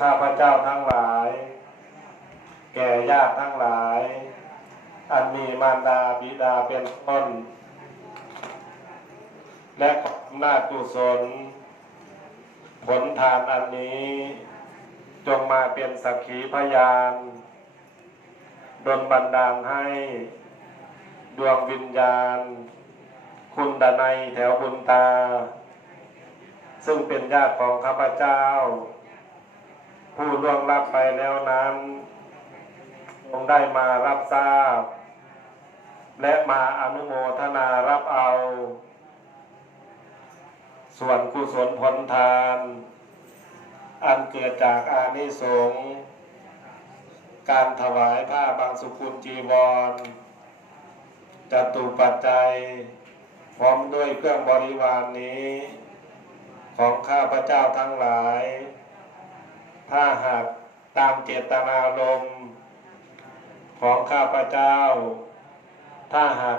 ข้าพเจ้าทั้งหลาย แก่ญาติทั้งหลาย อันมีมารดาบิดาเป็นต้น และขออำนาจกุศล ผลทานอันนี้ จงมาเป็นสักขีพยานดลบันดาลให้ดวงวิญญาณ คุณดนัยแถวบุญตา ซึ่งเป็นญาติของข้าพเจ้า ผู้ล่วงลับไปแล้วนั้นคงได้มารับทราบ และมาอนุโมทนารับเอา ส่วนกุศลผลทาน อันเกิดจากอานิสงส์การถวายผ้าบางสุกุลจีวรจตุปัจจัย พร้อมด้วยเครื่องบริวารนนี้ ของข้าพระเจ้าทั้งหลาย ตามเจตนารมณ์ของข้าพเจ้า ถ้าหาก